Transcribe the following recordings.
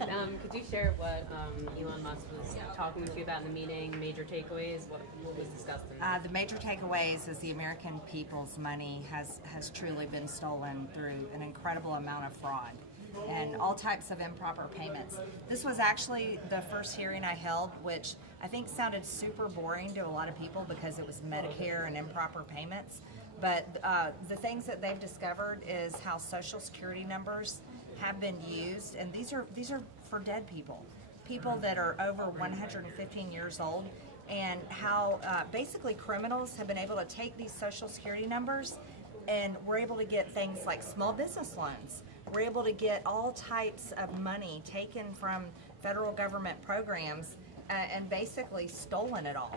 Could you share what Elon Musk was talking with you about in the meeting, major takeaways, what was discussed in The major takeaways is the American people's money has truly been stolen through an incredible amount of fraud and all types of improper payments. This was actually the first hearing I held, which I think sounded super boring to a lot of people because it was Medicare and improper payments. But the things that they've discovered is how Social Security numbers have been used, and these are for dead people that are over 115 years old, and how basically criminals have been able to take these Social Security numbers, and we're able to get things like small business loans. We're able to get all types of money taken from federal government programs and basically stolen it all.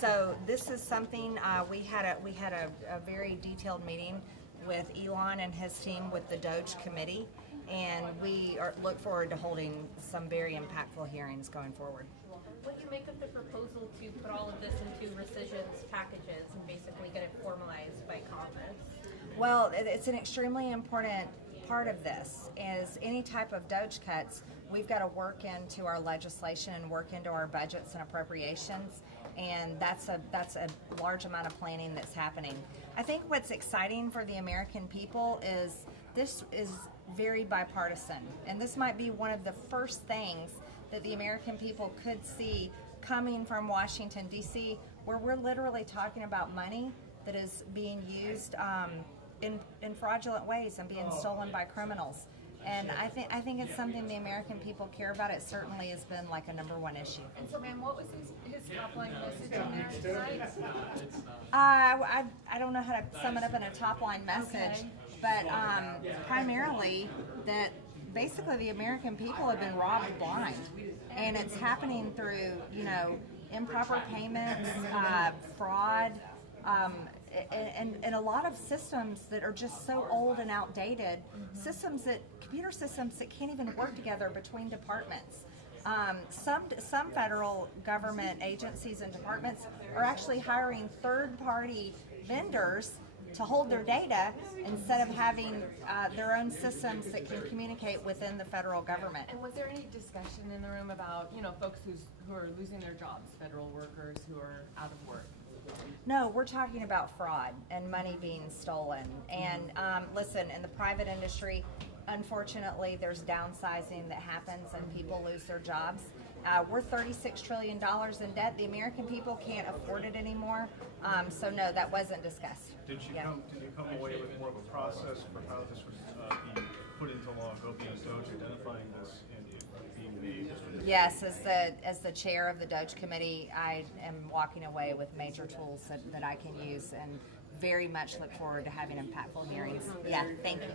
So this is something we had a very detailed meeting with Elon and his team with the DOGE committee, and we look forward to holding some very impactful hearings going forward. What do you make of the proposal to put all of this into rescissions packages and basically get it formalized by Congress? Well, it's an extremely important part of this. Is any type of DOGE cuts, we've got to work into our legislation and work into our budgets and appropriations, and that's a large amount of planning that's happening. I think what's exciting for the American people is this is very bipartisan, and this might be one of the first things that the American people could see coming from Washington, D.C., where we're literally talking about money that is being used in fraudulent ways and being stolen by criminals. And I think it's something the American people care about. It certainly has been like a #1 issue. And so, ma'am, what was his top line message on there tonight? I don't know how to sum it up in a top line message, but primarily that basically the American people have been robbed blind, and it's happening through improper payments, fraud. And a lot of systems that are just so old and outdated, computer systems that can't even work together between departments. Some federal government agencies and departments are actually hiring third-party vendors to hold their data instead of having their own systems that can communicate within the federal government. And was there any discussion in the room about folks who are losing their jobs, federal workers who are out of work? No, we're talking about fraud and money being stolen. And listen, in the private industry, unfortunately, there's downsizing that happens and people lose their jobs. We're $36 trillion in debt. The American people can't afford it anymore. So no, that wasn't discussed. Did you come away with more of a process for how this was being put into law, go beyond DOGE identifying this and it being made? Yes, as the chair of the DOGE committee, I am walking away with major tools that I can use, and very much look forward to having impactful hearings. Yeah, thank you.